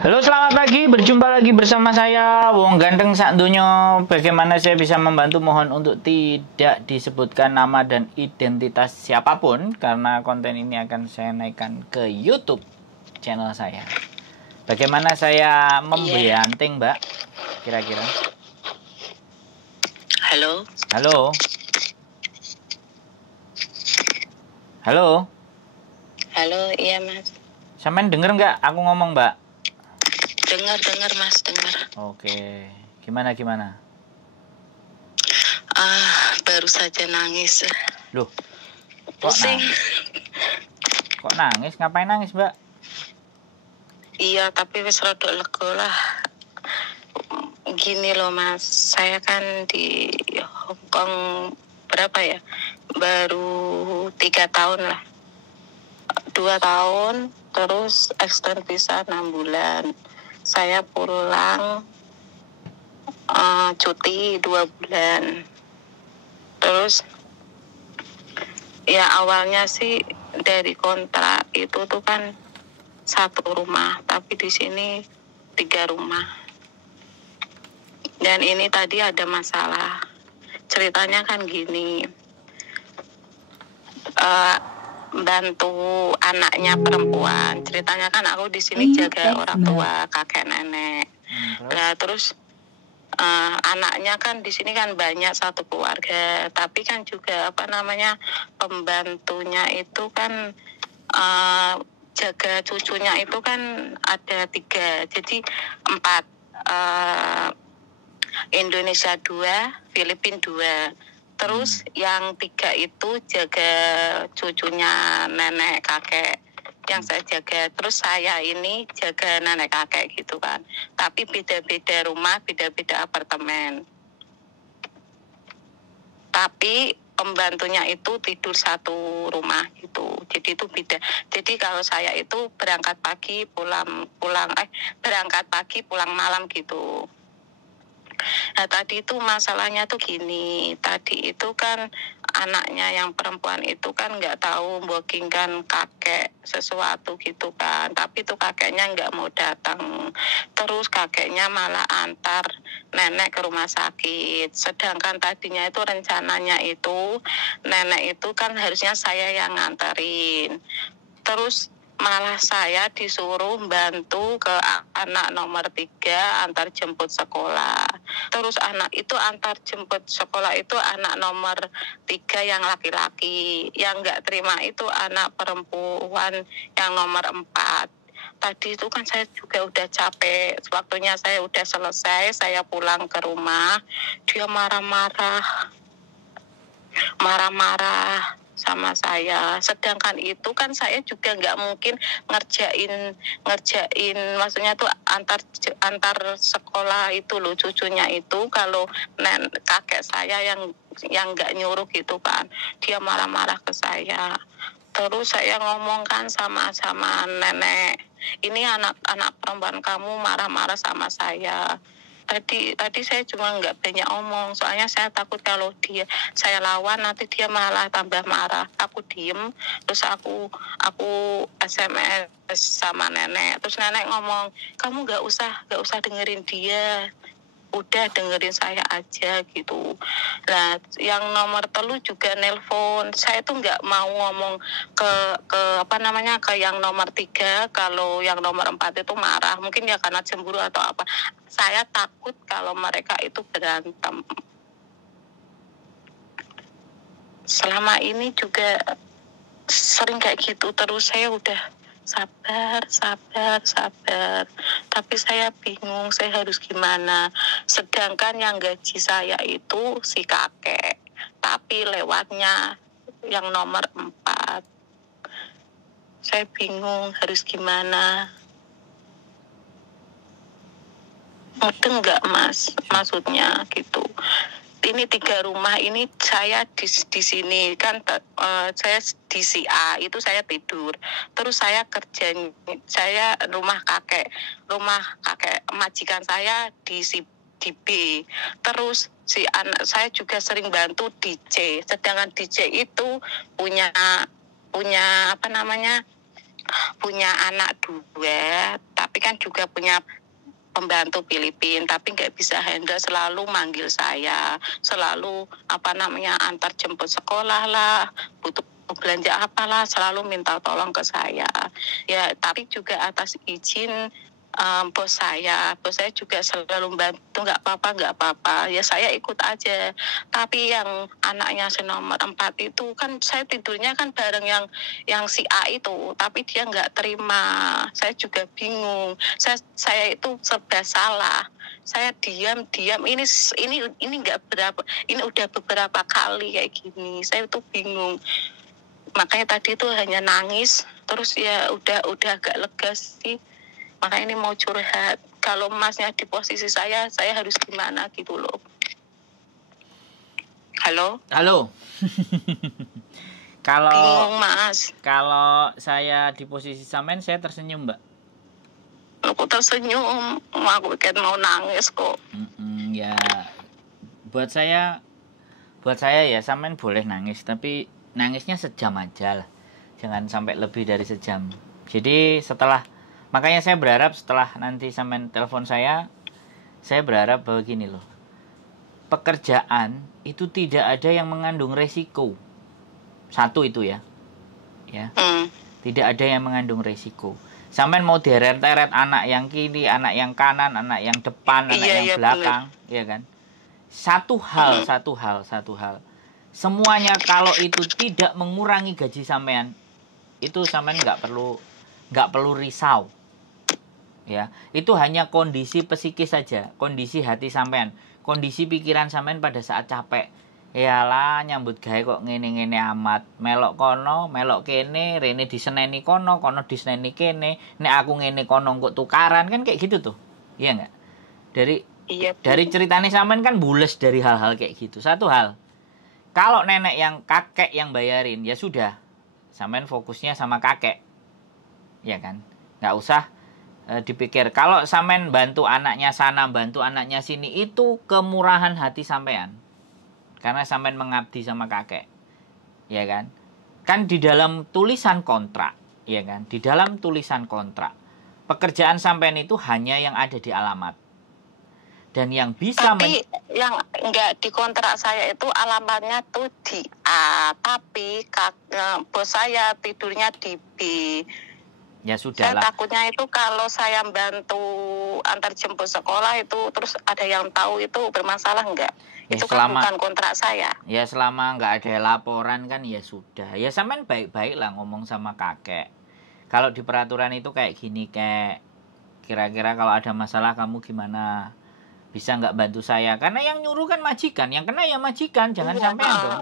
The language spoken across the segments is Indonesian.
Halo, selamat pagi. Berjumpa lagi bersama saya, Wong Ganteng Sak Donya. Bagaimana saya bisa membantu? Mohon untuk tidak disebutkan nama dan identitas siapapun, karena konten ini akan saya naikkan ke YouTube channel saya. Bagaimana saya memberi anting, Mbak? Kira-kira. Halo. Halo. Halo. Halo, iya Mas. Sampean denger nggak aku ngomong, Mbak? Dengar Mas, dengar. Oke. Gimana? Baru saja nangis. Loh, Pusing. Kok nangis? Ngapain nangis, Mbak? Iya, tapi wis rada lega lah. Gini loh Mas, saya kan di Hong Kong berapa ya? Baru 3 tahun lah. 2 tahun, terus extend visa 6 bulan. Saya pulang cuti 2 bulan. Terus ya awalnya sih dari kontrak itu tuh kan 1 rumah, tapi di sini 3 rumah. Dan ini tadi ada masalah. Ceritanya kan gini, bantu anaknya perempuan. Ceritanya kan aku di sini jaga orang tua, kakek nenek. Nah terus anaknya kan di sini kan banyak, satu keluarga, tapi kan juga pembantunya itu kan jaga cucunya itu kan ada 3, jadi 4, Indonesia 2, Filipina 2. Terus yang 3 itu jaga cucunya nenek kakek yang saya jaga. Terus saya ini jaga nenek kakek gitu kan. Tapi beda-beda rumah, beda-beda apartemen. Tapi pembantunya itu tidur 1 rumah gitu. Jadi itu beda. Jadi kalau saya itu berangkat pagi pulang malam gitu. Nah tadi itu masalahnya tuh gini, tadi itu kan anaknya yang perempuan itu kan nggak tahu bookingkan kakek sesuatu gitu kan, tapi tuh kakeknya nggak mau datang, terus kakeknya malah antar nenek ke rumah sakit, sedangkan tadinya itu rencananya itu nenek itu kan harusnya saya yang nganterin, terus malah saya disuruh bantu ke anak nomor 3 antar jemput sekolah. Terus anak itu antar jemput sekolah itu anak nomor 3 yang laki-laki. Yang nggak terima itu anak perempuan yang nomor 4. Tadi itu kan saya juga udah capek. Waktunya saya udah selesai, saya pulang ke rumah. Dia marah-marah sama saya. Sedangkan itu kan saya juga nggak mungkin ngerjain, maksudnya tuh antar sekolah itu loh cucunya itu, kalau kakek saya yang nggak nyuruh gitu kan. Dia marah-marah ke saya. Terus saya ngomong kan sama nenek, ini anak perempuan kamu marah-marah sama saya. Tadi saya cuma nggak banyak omong, soalnya saya takut kalau saya lawan nanti dia malah tambah marah. Aku diem, terus aku SMS sama nenek, terus nenek ngomong, kamu nggak usah dengerin dia, udah dengerin saya aja gitu. Nah yang nomor 3 juga nelpon, saya tuh nggak mau ngomong ke yang nomor 3 kalau yang nomor 4 itu marah, mungkin ya karena cemburu atau apa. Saya takut kalau mereka itu berantem. Selama ini juga sering kayak gitu terus. Saya udah sabar, tapi saya bingung saya harus gimana. Sedangkan yang gaji saya itu si kakek, tapi lewatnya yang nomor 4. Saya bingung harus gimana. Ngerti nggak Mas? Maksudnya gitu. Ini 3 rumah ini saya di sini kan, saya di si A itu saya tidur, terus saya kerja, saya rumah kakek majikan saya di B, terus si anak saya juga sering bantu di C, sedangkan di C itu punya anak 2, tapi kan kan juga punya pembantu Filipina, tapi nggak bisa handle, selalu manggil saya, selalu antar jemput sekolah lah, butuh belanja apalah, selalu minta tolong ke saya. Ya, tapi juga atas izin bos saya juga selalu bantu, nggak apa-apa, ya saya ikut aja. Tapi yang anaknya nomor 4 itu kan saya tidurnya kan bareng yang si A itu, tapi dia nggak terima. Saya juga bingung. Saya itu serba salah. Saya diam ini nggak berapa, ini udah beberapa kali kayak gini. Saya tuh bingung. Makanya tadi tuh hanya nangis, terus ya udah agak lega sih. Makanya ini mau curhat. Kalau masnya di posisi saya harus gimana gitu loh. Halo? Halo. Bingung, Mas. Kalau saya di posisi sampean, saya tersenyum, Mbak. Aku tersenyum, aku kan mau nangis kok. Ya, buat saya ya sampean boleh nangis, tapi nangisnya sejam aja lah. Jangan sampai lebih dari sejam. Jadi makanya saya berharap setelah nanti sampean telepon saya berharap bahwa gini loh. Pekerjaan itu tidak ada yang mengandung resiko. Satu itu ya. Tidak ada yang mengandung resiko. Sampean mau deret-teret anak yang kiri, anak yang kanan, anak yang depan, anak yang belakang, ya kan? Satu hal. Semuanya kalau itu tidak mengurangi gaji sampean, itu sampean nggak perlu risau. Ya, itu hanya kondisi psikis saja, kondisi hati sampean, kondisi pikiran sampean pada saat capek. Yalah, nyambut gawe kok ngene-ngene amat, melok kono, melok kene, rene diseneni kono diseneni kene, nek aku ngene kono kok tukaran, kan kayak gitu tuh. Iya enggak? Dari ceritanya sampean kan bules dari hal-hal kayak gitu. Satu hal, kalau kakek yang bayarin, ya sudah, sampean fokusnya sama kakek. Ya kan? Nggak usah dipikir. Kalau sampean bantu anaknya sana, bantu anaknya sini, itu kemurahan hati sampean. Karena sampean mengabdi sama kakek. Ya kan? Kan di dalam tulisan kontrak, ya kan? Di dalam tulisan kontrak, pekerjaan sampean itu hanya yang ada di alamat. Dan yang bisa yang enggak di kontrak saya itu alamatnya tuh di A, tapi bos saya tidurnya di B. Ya sudah lah. Saya takutnya itu kalau saya bantu antar jemput sekolah itu terus ada yang tahu itu bermasalah enggak? Ya, itu kan bukan kontrak saya. Ya selama enggak ada laporan kan ya sudah. Ya sampean baik-baik lah ngomong sama kakek. Kalau di peraturan itu kayak gini, Kek. Kira-kira kalau ada masalah kamu gimana? Bisa nggak bantu saya? Karena yang nyuruh kan majikan, yang kena ya majikan, jangan sampean dong.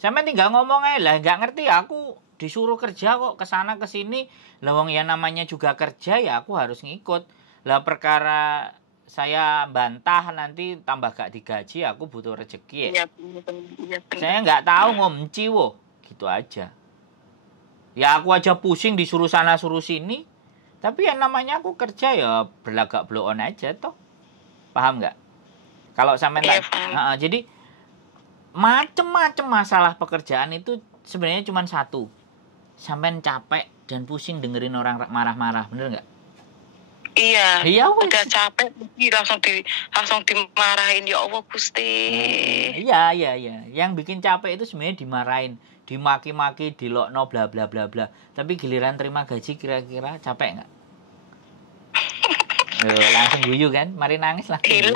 Sampean tinggal ngomong aja lah, nggak ngerti aku disuruh kerja kok kesana kesini, lah wong ya namanya juga kerja ya aku harus ngikut. Lah perkara saya bantah nanti tambah gak digaji, aku butuh rezeki ya. Saya nggak tahu ngomci woh, gitu aja. Ya aku aja pusing disuruh sana suruh sini, tapi yang namanya aku kerja ya berlagak blow on aja toh. Paham nggak? Kalau sampean jadi macem-macem masalah pekerjaan itu sebenarnya cuma satu. Sampean capek dan pusing dengerin orang marah-marah, bener nggak? Iya, udah capek langsung dimarahin, ya Allah Gusti. Iya. Yang bikin capek itu sebenarnya dimarahin, dimaki-maki, dilokno bla bla bla bla. Tapi giliran terima gaji kira-kira capek nggak? Langsung guyu kan? Mari nangis lah. Guyu.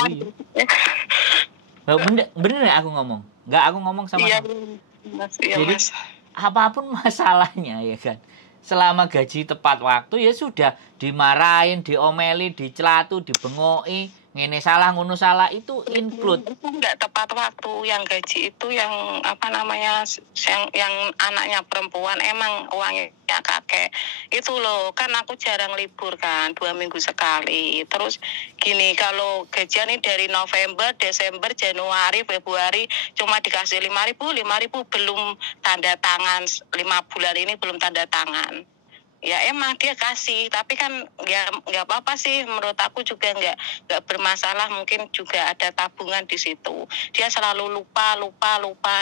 Bener ya aku ngomong? Nggak, aku ngomong sama kamu. Jadi apapun masalahnya ya kan, selama gaji tepat waktu ya sudah, dimarahin, diomeli, dicelatu, dibengoki, ngene salah ngono salah itu include. Itu enggak tepat waktu. Yang gaji itu yang yang anaknya perempuan emang uangnya kakek. Itu loh, kan aku jarang libur kan, 2 minggu sekali. Terus gini, kalau gajian ini dari November, Desember, Januari, Februari cuma dikasih 5.000 belum tanda tangan, 5 bulan ini belum tanda tangan. Ya emang dia kasih, tapi kan ya nggak apa-apa sih, menurut aku juga nggak bermasalah. Mungkin juga ada tabungan di situ. Dia selalu lupa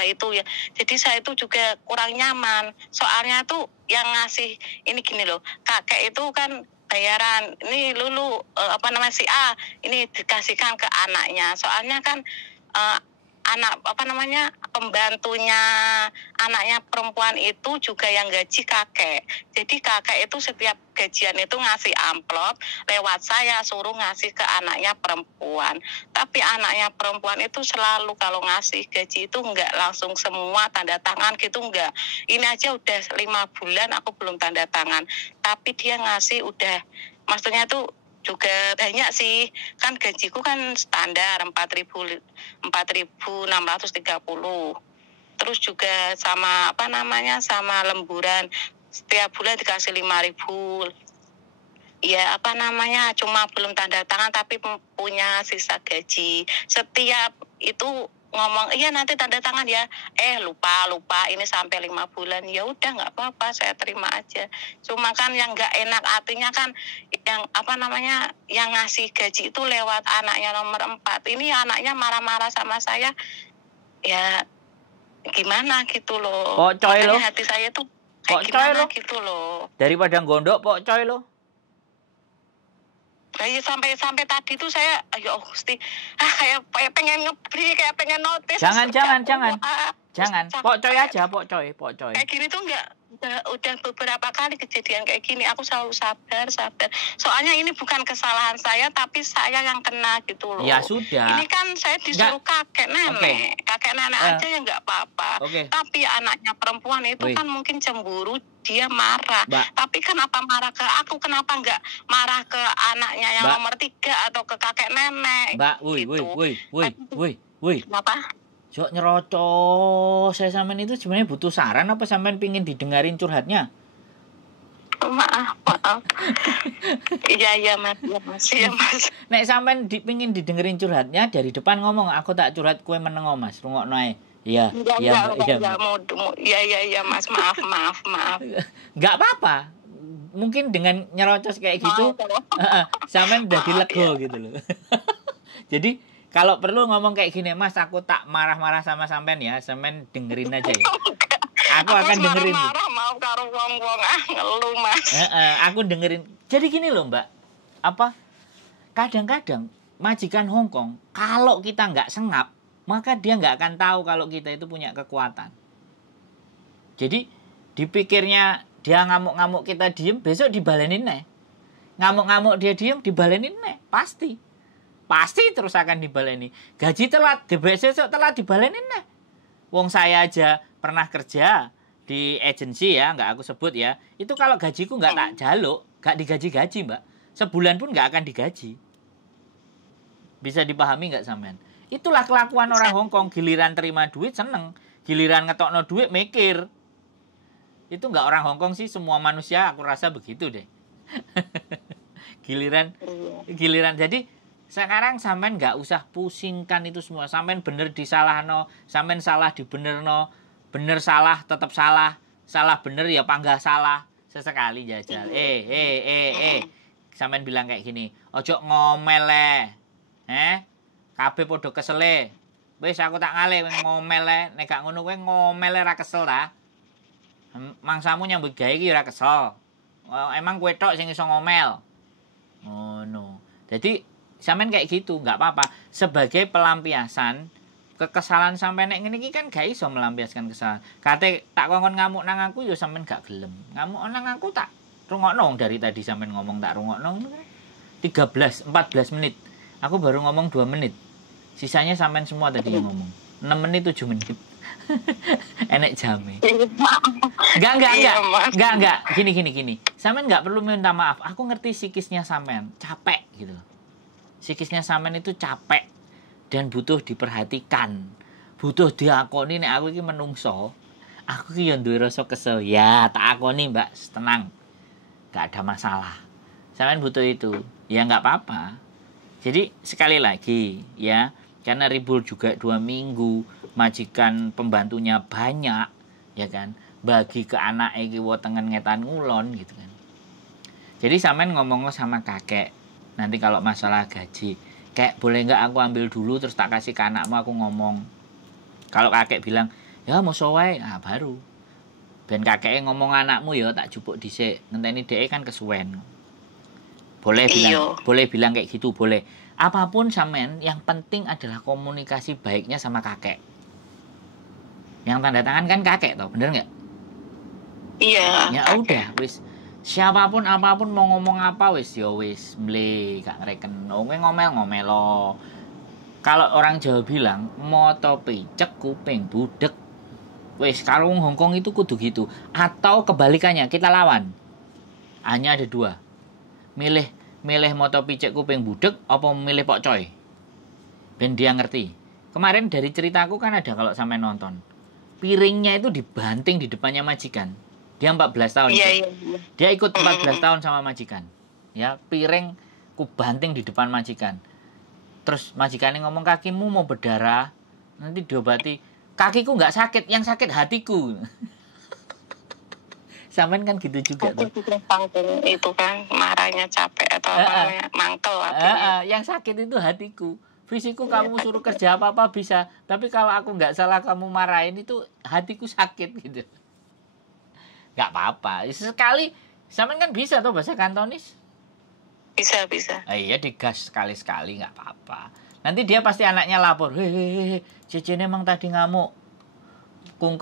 itu ya. Jadi saya itu juga kurang nyaman. Soalnya tuh yang ngasih ini gini loh, kakek itu kan bayaran ini Lulu apa namanya si A ini dikasihkan ke anaknya, soalnya kan anak apa namanya pembantunya anaknya perempuan itu juga yang gaji kakek. Jadi kakek itu setiap gajian itu ngasih amplop lewat saya, suruh ngasih ke anaknya perempuan. Tapi anaknya perempuan itu selalu kalau ngasih gaji itu enggak langsung semua tanda tangan gitu, enggak. Ini aja udah 5 bulan aku belum tanda tangan. Tapi dia ngasih udah, maksudnya tuh juga banyak sih, kan gajiku kan standar 4.630. Terus juga sama apa namanya sama lemburan setiap bulan dikasih 5.000. Ya apa namanya cuma belum tanda tangan tapi punya sisa gaji. Setiap itu ngomong iya nanti tanda tangan ya, lupa ini sampai 5 bulan, ya udah nggak apa-apa saya terima aja. Cuma kan yang nggak enak artinya kan yang apa namanya yang ngasih gaji itu lewat anaknya nomor 4 ini, anaknya marah-marah sama saya ya gimana gitu loh. Pocoy lo. Hati saya tuh Pocoy gimana lo. gitu loh. Daripada gondok pocoy lo. Iya sampai tadi tuh saya ayo Gusti kayak pengen ngebri, kayak pengen notice. Jangan. Pocoy aja, pocoy. Kayak gini tuh udah beberapa kali kejadian kayak gini. Aku selalu sabar. Soalnya ini bukan kesalahan saya tapi saya yang kena gitu loh. Ya sudah. Ini kan saya disuruh kakek nenek. Okay. Kakek nenek aja yang nggak apa-apa. Okay. Tapi anaknya perempuan itu kan mungkin cemburu, dia marah. Tapi kenapa marah ke aku? Kenapa nggak marah ke anaknya yang nomor 3 atau ke kakek nenek? Mbak, woi. Kenapa? Jok nyerocos, saya sampean itu sebenarnya butuh saran apa sampean pingin didengarin curhatnya? Maaf. Iya mas. Nek sampean pingin didengerin curhatnya dari depan ngomong, aku tak curhat kue menengo mas, rungokno ae. Iya. Iya mas, maaf. Nggak apa-apa. Mungkin dengan nyerocos kayak gitu, sampean udah dilego gitu loh. Jadi kalau perlu ngomong kayak gini, Mas, aku tak marah-marah sama sampean ya, sampean dengerin aja ya. Aku akan dengerin. Marah, maaf karo wong-wong ngeluh, Mas. Aku dengerin. Jadi gini loh, Mbak. Kadang-kadang majikan Hongkong, kalau kita nggak sengap, maka dia nggak akan tahu kalau kita itu punya kekuatan. Jadi dipikirnya dia ngamuk-ngamuk kita diem, besok dibalenin nih. Ngamuk-ngamuk dia diem, dibalenin nih, pasti terus akan dibaleni. Gaji telat, besok telat dibalenin nih. Wong saya aja pernah kerja di agensi ya, nggak aku sebut ya. Itu kalau gajiku nggak tak jaluk, nggak digaji-gaji Mbak. Sebulan pun nggak akan digaji. Bisa dipahami nggak sampean? Itulah kelakuan orang Hongkong. Giliran terima duit seneng, giliran ngetokno duit mikir. Itu nggak orang Hongkong sih, semua manusia aku rasa begitu deh. Giliran. Jadi sekarang sampean nggak usah pusingkan itu semua. Sampean bener disalahno, sampean salah dibenerno, bener salah tetap salah, salah bener ya panggah salah, sesekali jajal. Sampean bilang kayak gini, ojo ngomel kabeh padha kesele. Wis aku tak ngale ngomel nek gak ngono kowe ngomel ra kesel ta. Mangsamu nyambut gawe iki ora kesel. Emang kowe tok sing iso ngomel. Ngono. Jadi sampean kayak gitu, nggak apa-apa. Sebagai pelampiasan kekesalan sampean nek ngene iki kan gak iso melampiaskan kesalahan. Kate tak kongkon ngamuk nang aku ya sampean gak gelem. Ngamuk nang aku tak rungokno dari tadi sampean ngomong tak rungokno 13 14 menit. Aku baru ngomong 2 menit. Sisanya sampean semua tadi yang ngomong. 6 menit 7 menit. Enek jame. Enggak. Gini. Sampean enggak perlu minta maaf. Aku ngerti psikisnya sampean, capek gitu. Psikisnya sampean itu capek dan butuh diperhatikan. Butuh diakoni nek aku iki menungso. Aku iki yo duwe rasa kesel. Ya, tak akoni, Mbak. Tenang. Enggak ada masalah. Sampean butuh itu. Ya enggak apa-apa. Jadi sekali lagi ya, karena Ribul juga 2 minggu, majikan pembantunya banyak, ya kan, bagi ke anak iki wetengen ngetan ngulon gitu kan. Jadi sampean ngomong sama kakek, nanti kalau masalah gaji, kayak boleh nggak aku ambil dulu terus tak kasih ke anakmu, aku ngomong. Kalau kakek bilang, ya mau sowae, nah baru. Ben kakeknya ngomong anakmu ya tak jupuk dhisik, ngenteni dhek kan kesuwen. Boleh bilang kayak gitu, boleh. Apapun sampean, yang penting adalah komunikasi baiknya sama kakek. Yang tanda tangan kan kakek toh, bener nggak? Iya. Ya udah, wis. Siapapun apapun mau ngomong apa wis ya wis mle gak ngreken. Ngomel-ngomel lo. Kalau orang Jawa bilang moto picek kuping budek. Wis kalau Hongkong itu kudu gitu. Atau kebalikannya, kita lawan. Hanya ada dua. Milih moto picek kuping budek apa milih pok coy. Ben dia ngerti. Kemarin dari ceritaku kan ada kalau sampai nonton. Piringnya itu dibanting di depannya majikan. Dia 14 tahun. Iya. Dia ikut 14 tahun sama majikan. Ya, piring ku banting di depan majikan. Terus majikannya ngomong, kakimu mau berdarah, nanti diobati. Kakiku nggak sakit, yang sakit hatiku. Sampean kan gitu juga tuh. Itu kan marahnya capek atau apa namanya, mangkel artinya. Yang sakit itu hatiku. Fisikku kamu suruh kerja apa-apa bisa, tapi kalau aku nggak salah kamu marahin itu hatiku sakit gitu. Nggak apa-apa. Sekali, sampean kan bisa tuh bahasa Kantonis. Bisa. Iya, digas sekali-sekali nggak apa-apa. Nanti dia pasti anaknya lapor. Hehehe, cecenya emang tadi ngamuk. Kung.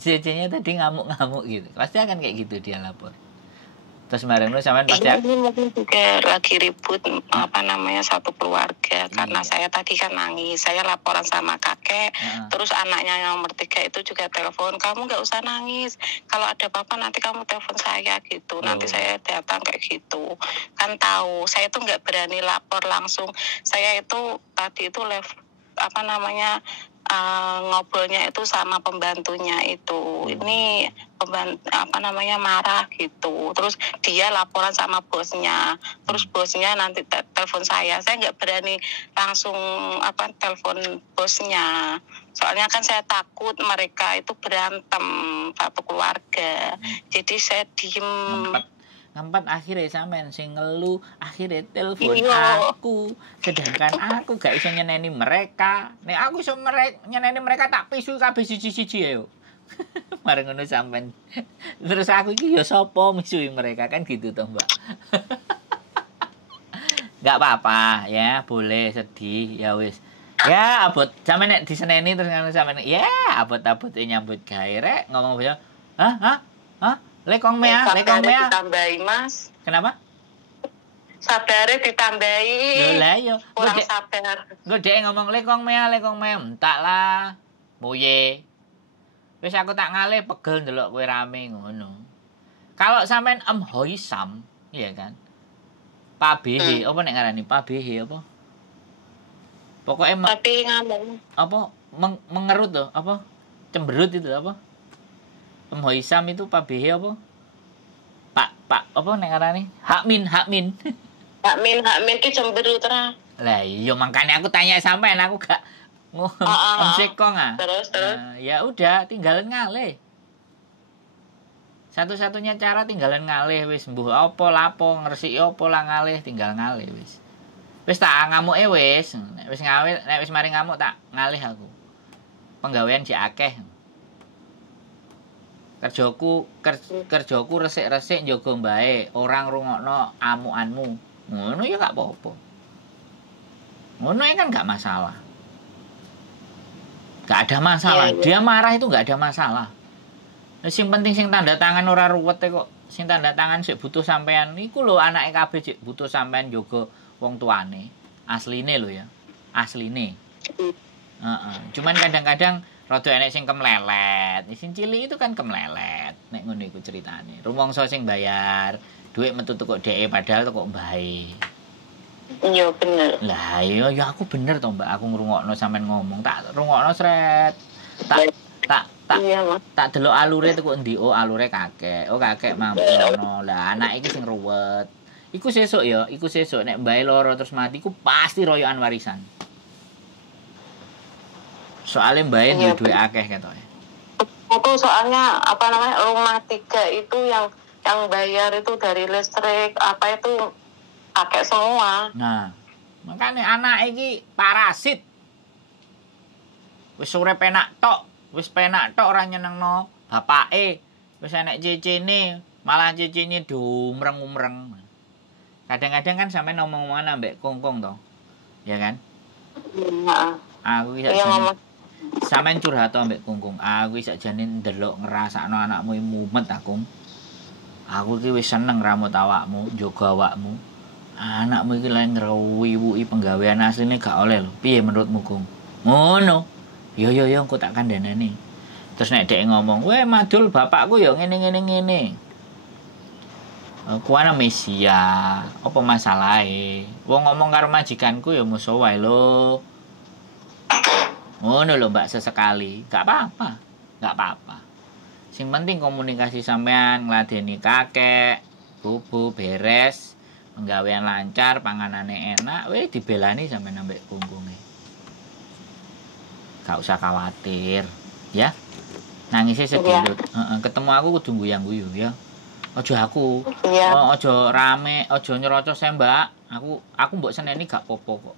Cecenya tadi ngamuk gitu. Pasti akan kayak gitu dia lapor. Terus kemarin lu sampean pasti ini mungkin juga lagi ribut apa namanya satu keluarga karena saya tadi kan nangis, saya laporan sama kakek, terus anaknya yang nomor 3 itu juga telepon, kamu nggak usah nangis, kalau ada apa-apa nanti kamu telepon saya gitu, nanti saya datang kayak gitu, kan tahu saya tuh nggak berani lapor langsung, saya itu tadi itu apa namanya ngobrolnya itu sama pembantunya itu, ini apa namanya marah gitu, terus dia laporan sama bosnya, terus bosnya nanti telepon saya nggak berani langsung apa telepon bosnya, soalnya kan saya takut mereka itu berantem satu keluarga, jadi saya diem. Ngempet akhirnya sampean sing ngelu akhirnya telepon aku, sedangkan aku gak iso nyeneni mereka. Nek aku iso nyeneni mereka tak pisu kabeh siji-siji ya yo. Mari ngono sampean. Terus aku iki ya sapa misui mereka kan gitu toh, Mbak. Gak apa-apa ya, boleh sedih ya wis. Ya abot sampean nek diseneni terus ngono sampean ya abot-abote nyambut gawe rek ngomong beliau. Hah? Lekong mea. Ditambahi Mas. Kenapa? Sabare ditambahi. Lho lah yo. Kurang sabar. Engko dhek ngomong lekong mea. Entak lah. Moye. Wis aku tak ngalih pegel ndelok kowe rame ngono. Kalau sampean Hoisam, iya kan? Pak BH, apa nek ngarani Pak BH apa? Pokoknya tapi ngomong apa mengerut tuh, apa? Cemberut itu apa? Hoisam itu Pak BH apa? Pak apa nek ngarani? Hakmin. Hakmin ki cemberut ra. Lah iya makanya aku tanya sampean, aku gak sekong Terus. Ya udah, tinggalan ngalih. Satu-satunya cara tinggalan ngalih wis mbuh apa lapo ngresiki apa lah ngalih, tinggal ngalih wis. Wis tak ngamuke wis ngawil, nek wis mari ngamuk tak ngalih aku. Penggawean sik akeh. Kerjaku resik-resik njaga mbae, ora ngrungokno amukanmu. Ngono ya gak apa-apa. Ngono ya kan gak masalah. Gak ada masalah. Dia marah itu gak ada masalah. Sing penting sing tanda tangan ora ruwet kok. Sing tanda tangan sik butuh sampean niku lho, anake kabeh sik butuh sampean njaga wong tuane. Asline lho ya. Asline. Cuman kadang-kadang rada enek sing kemlelet. Sing cilik itu kan kemlelet. Nek ngono iku ceritane. Rumangsa sing bayar, dhuwit metu teko dheke padahal teko mbahe. Iya bener. Lah iya ya aku bener to, Mbak. Aku ngrungokno sampean ngomong, tak rungokno sret. Tak delok alure teko endi? Oh, alure kakek. Oh, kakek mampu ngono. Lah anak iki sing ruwet. Iku sesuk nek mbahe lara terus mati iku pasti royokan warisan. Soalnya mbahe duwe akeh ketoke. Itu soalnya apa namanya rumah 3 itu yang bayar itu dari listrik apa itu pakai semua. Nah, makanya anak iki parasit. Wis urip penak tok ora nyenengno bapake. Wis enek cecene, malah cecene diumreng-umreng. Kadang-kadang kan sampe ngomong-ngomongan ambek kongkong toh. Ya kan? Heeh. Aku iki Iya ngomong. sampean curhat ambek kongkong. Aku iki sakjane ndelok ngrasakno anakmu mumet aku. Aku iki wis seneng rambut awakmu, njogo awakmu. Anakmu iki lek ngrewiwuki penggawean asline gak oleh lho. Piye menurutmu, Kong? Ngono. Yo engko tak kandhanani. Terus nek dhek ngomong, "Weh, madul bapakku ya ngene. Kuwi ana Mesia, apa masalahe? Wong ngomong karo majikanku ya musuh wae lho." Ngono lho, Mbak, sesekali. Gak apa-apa. Sing penting komunikasi sampean ngladeni kakek, bubu beres, penggawean lancar, panganane enak, weh dibelani sampean ambek kungkunge. Gak usah khawatir, ya. Nangisnya sedikit. Ketemu aku kudu guyang-guyu ya. Ojo aku. Iya. Ojo rame, ojo nyerocos saya, Mbak. Aku mbok seneni gak popo kok.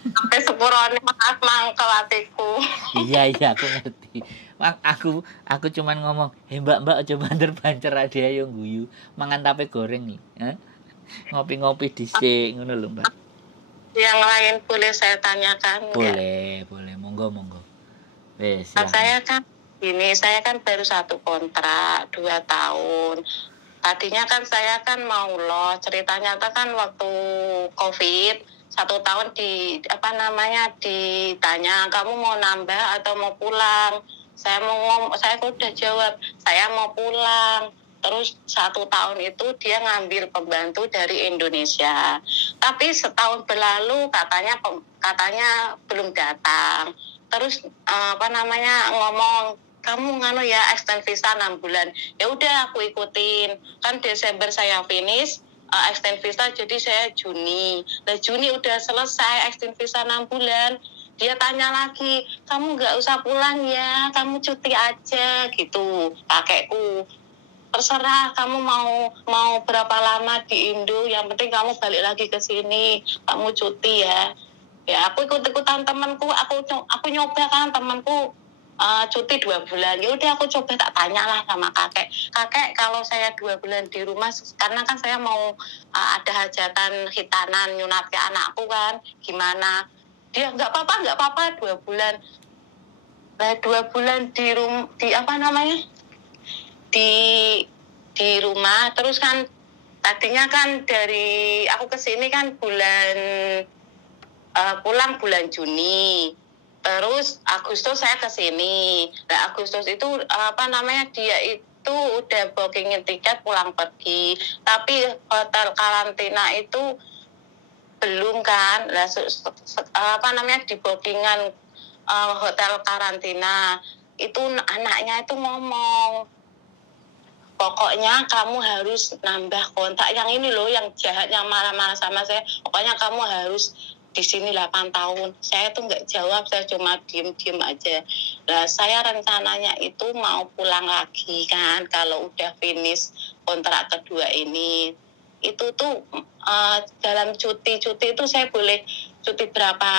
Sampai sepurone maaf mangkel atiku. Iya, aku ngerti. Aku cuman ngomong, Mbak, ojo banter-banter ade ayo guyu. Mangan tape goreng nih. Ngopi-ngopi dhisik ngono lho, Mbak. Yang lain boleh saya tanyakan? Boleh. Monggo. Wes. Saya kan baru 1 kontrak 2 tahun. Tadinya kan saya kan mau loh, ceritanya kan waktu COVID 1 tahun ditanya kamu mau nambah atau mau pulang. Saya udah jawab saya mau pulang. Terus 1 tahun itu dia ngambil pembantu dari Indonesia. Tapi setahun berlalu katanya belum datang. Terus ngomong kamu extend visa 6 bulan. Ya udah aku ikutin. Kan Desember saya finish extend visa, jadi saya Juni. Nah Juni udah selesai extend visa 6 bulan. Dia tanya lagi, kamu nggak usah pulang ya, kamu cuti aja gitu. Kakekku, terserah kamu mau berapa lama di Indo, yang penting kamu balik lagi ke sini, kamu cuti ya. Ya aku ikut-ikutan temanku, aku nyoba kan temanku cuti 2 bulan. Ya udah aku coba tak tanyalah sama kakek kalau saya 2 bulan di rumah, karena kan saya mau ada hajatan khitanan nyunat ke anakku kan, gimana? Dia nggak apa-apa 2 bulan. Nah 2 bulan di rumah, terus kan tadinya kan dari aku kesini kan pulang bulan Juni. Terus Agustus saya ke sini. Nah, Agustus itu dia itu udah bookingin tiket pulang pergi. Tapi hotel karantina itu belum kan. Nah, di bookingan hotel karantina itu anaknya itu ngomong, pokoknya kamu harus nambah kontrak. Yang ini loh, yang jahat, yang marah-marah sama saya. Pokoknya kamu harus di sini 8 tahun. Saya tuh nggak jawab, saya cuma diem aja. Nah, saya rencananya itu mau pulang lagi kan, kalau udah finish kontrak kedua ini. Itu tuh dalam cuti itu saya boleh cuti berapa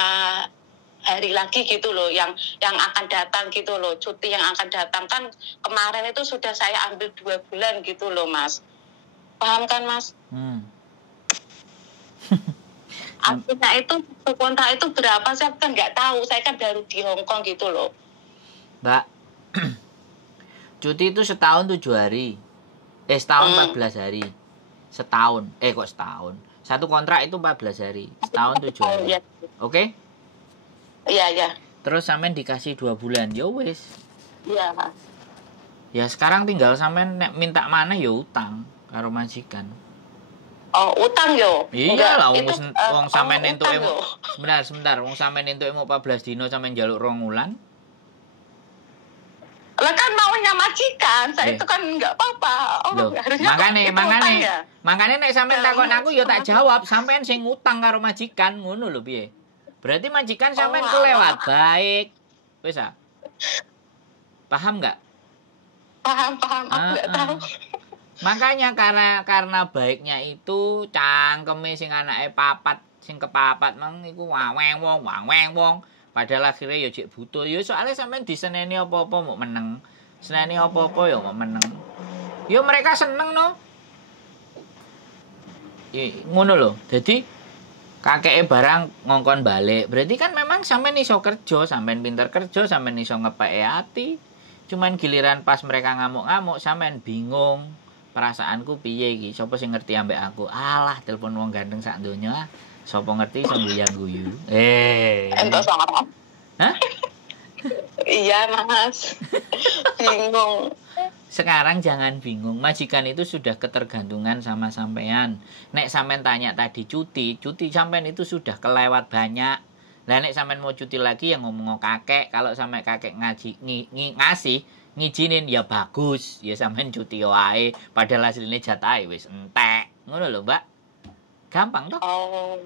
hari lagi gitu loh, yang akan datang gitu loh, cuti yang akan datang kan kemarin itu sudah saya ambil 2 bulan gitu loh, Mas. Paham kan, Mas? Artinya itu kontrak itu berapa saya kan nggak tahu, saya kan baru di Hong Kong gitu loh. Mbak, cuti itu setahun 7 hari. Setahun 14 hari. Setahun. Kok setahun? 1 kontrak itu 14 hari. Setahun 7 hari. Ya. Oke? Iya. Terus sampean dikasih 2 bulan. Ya wis. Iya. Ya sekarang tinggal sampean minta mana ya utang karo majikan. Oh, utang yo. Iya lah, wong sampean entuke sebentar, wong sampean entuke 14 dino sampean njaluk 2 wulan. Lah kan maunya majikan, saya itu kan enggak apa-apa. Harusnya makane nek sampean takon aku ya tak jawab, sampean sing ngutang karo majikan, ngono lho piye. Berarti majikan sampean kelewat baik. Wis ah. Paham enggak? Paham, aku enggak tahu. Makanya karena baiknya itu cangkeme sing anake papat, sing kepapat mang iku waweng wong. Padahal akhirnya ya jek butuh. Ya soalnya sampean diseneni apa-apa mau meneng. Seneni apa-apa ya mau meneng. Ya mereka seneng no. ngono lho. Dadi kakeke barang ngongkon balik. Berarti kan memang sampean iso kerja, sampean pinter kerja, sampean iso ngepeke ati. Cuman giliran pas mereka ngamuk-ngamuk sampean bingung. Perasaanku piye iki? Sopo sing ngerti ambek aku? Alah, telepon wong ganteng sak donya. Sopo ngerti iso guyu-guyu. Entuk sama. Hah? Iya, Mas. Bingung. Sekarang jangan bingung, majikan itu sudah ketergantungan sama sampean. Nek sampean tanya tadi cuti sampean itu sudah kelewat banyak. Lah nek sampean mau cuti lagi yang ngomong kakek, kalau sampai kakek ngasih ngijinin ya bagus, ya sampean cuti wae. Padahal hasilnya jatahe wis entek. Ngono lho, Mbak. Gampang toh? Oh.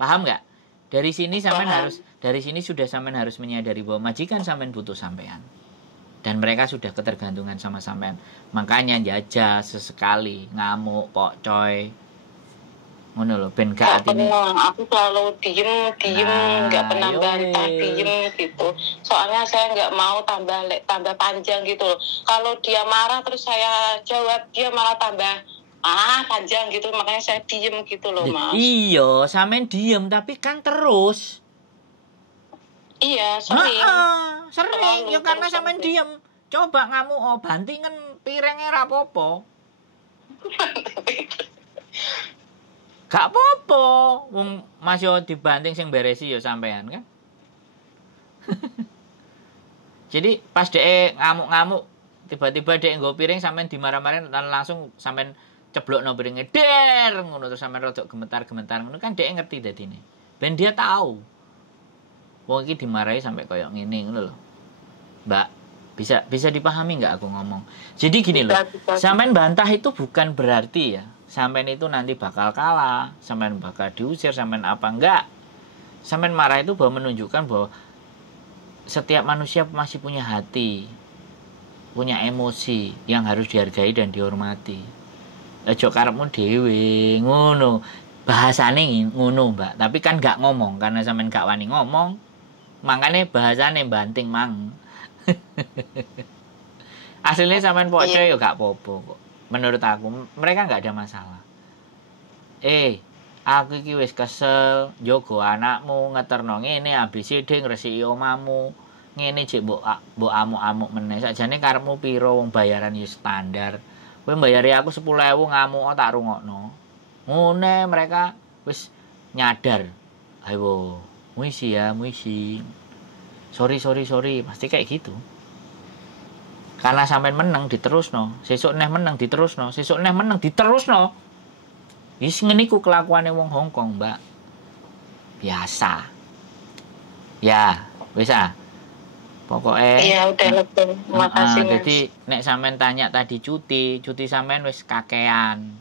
Paham nggak? Dari sini sampean Paham. dari sini sudah sampean harus menyadari bahwa majikan sampean butuh sampean. Dan mereka sudah ketergantungan sama sampean. Makanya jajal sesekali, ngamuk, pokcoy. Ngono lho, ben gak atine. Aku selalu diem, nggak pernah bantah, diem gitu. Soalnya saya nggak mau tambah panjang gitu loh. Kalau dia marah terus saya jawab, dia malah tambah panjang gitu. Makanya saya diem gitu loh, Mas. Iya, sampean diem tapi kan terus. Iya, sering. Sering, ya karena sampean diem. Coba ngamuk, bantingan piringnya ra apa-apa. Gak apa-apa. Wong masih dibanting sing beresi ya sampean kan. Jadi pas dhek ngamuk-ngamuk, tiba-tiba dhek nggo piring sampean dimarah-marahin dan langsung sampean ceblokno piringe der ngono terus sampean rodok gemetar-gemetar ngono kan dhek ngerti dadine. Ben dia tahu. Wong iki dimarahi sampai koyo ngene ngono lho. Mbak, bisa dipahami nggak aku ngomong? Jadi gini loh, sampean bantah itu bukan berarti ya sampean itu nanti bakal kalah, sampean bakal diusir, sampean apa enggak. Sampean marah itu bahwa menunjukkan bahwa setiap manusia masih punya hati, punya emosi yang harus dihargai dan dihormati. Aja karepmu dhewe ngono. Bahasane ngono, Mbak. Tapi kan nggak ngomong karena sampean gak wani ngomong. Makanya bahasane banting mang. Aslinya sampean pocok ya gak apa-apa kok. Menurut aku mereka nggak ada masalah. Aku iki wis kesel njogo anakmu ngeterno ngene ABCD ngresiki omamu. Ngene jek mbok amuk-amuk meneh. Sakjane karepmu piro wong bayaran ya standar. Kowe mbayari aku 10.000 ngamuk tak rungokno. Ngene mereka wis nyadar. Ayo, muisi ya, muisi. Sorry, pasti kayak gitu. Karena sampean menang diterusno, sesuk neh menang diterusno, sesuk neh menang diterusno. Wis ngene iku kelakuane wong Hongkong, Mbak. Biasa. Ya, wis Pokoke iya udah lebih. Makasih. Jadi nek sampean tanya tadi cuti sampean wis kakean.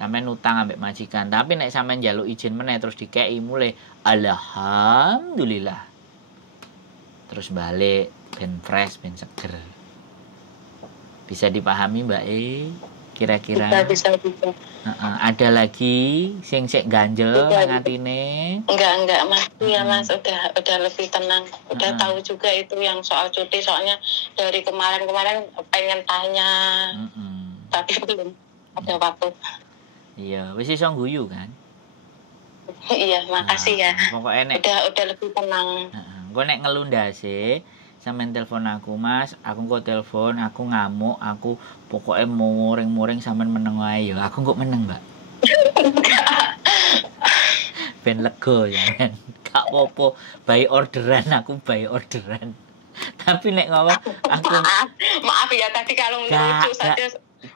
Sampean utang ambek majikan, tapi nek sampean njaluk izin meneh terus dikeki mulai alhamdulillah. Terus balik ben fresh, ben seger. Bisa dipahami, Mbak kira-kira? Bisa. Ada lagi sing sik ganjel nang atine? Enggak Mas. Iya Mas, udah lebih tenang. Udah tahu juga itu yang soal cuti, soalnya dari kemarin pengen tanya. Tapi belum ada waktu. Iya, wis iso guyu kan? Iya, makasih ya. Pokoknya nek udah lebih tenang. Engko nek ngelundase sampean telepon aku, Mas, aku kok telepon, aku ngamuk, aku pokoknya mau muring-muring sampean meneng wae ya. Aku kok meneng, Mbak. Ben lega ya, men. Gak apa-apa, by orderan aku by orderan. Tapi nek ngomong aku maaf ya tadi kalau lucu saja.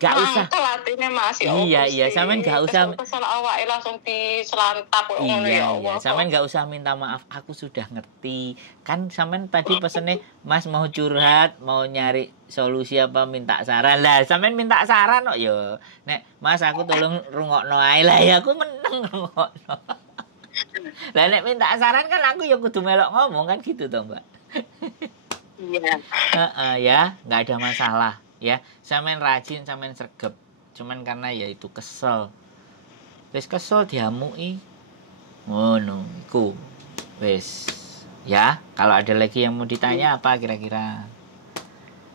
Gak usah. Pelatihnya masih Iya, sampean gak usah. Kesel awake langsung diselantap ngono ya Allah. Sampean gak usah minta maaf, aku sudah ngerti. Kan sampean tadi pesennya Mas mau curhat, mau nyari solusi apa minta saran. Lah, sampean minta saran kok yo. Nek Mas aku tolong rungokno ae lah ya aku meneng rungokno. Lah nek minta saran kan aku ya kudu melok ngomong kan gitu toh, Mbak. Iya. Ya, nggak ada masalah ya. Sampean rajin, sampean sregep. Cuman karena ya itu kesel. Wis kesel diamuki. Ngono iku. Wis. Ya, kalau ada lagi yang mau ditanya apa kira-kira?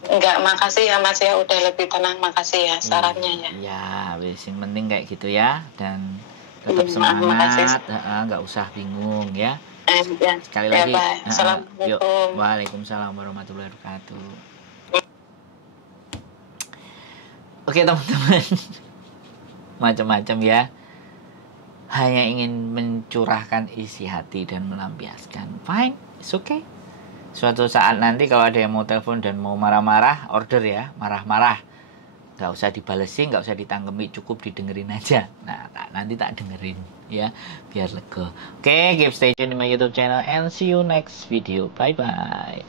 Enggak, makasih ya Mas ya, udah lebih tenang, makasih ya sarannya ya. Ya, wis yang penting kayak gitu ya, dan tetap Makasih. semangat, nggak usah bingung ya. Ya, Sekali ya lagi, Pak. yuk. Assalamualaikum. Waalaikumsalam warahmatullahi wabarakatuh. Oke teman-teman, macam-macam ya. Hanya ingin mencurahkan isi hati dan melampiaskan. Fine, it's okay. Suatu saat nanti kalau ada yang mau telepon dan mau marah-marah, order ya, marah-marah. Nggak usah dibalesin, nggak usah ditangkemi, cukup didengerin aja. Nah, nanti tak dengerin ya, biar lega. Oke, keep stay tune di my YouTube channel and see you next video. Bye bye.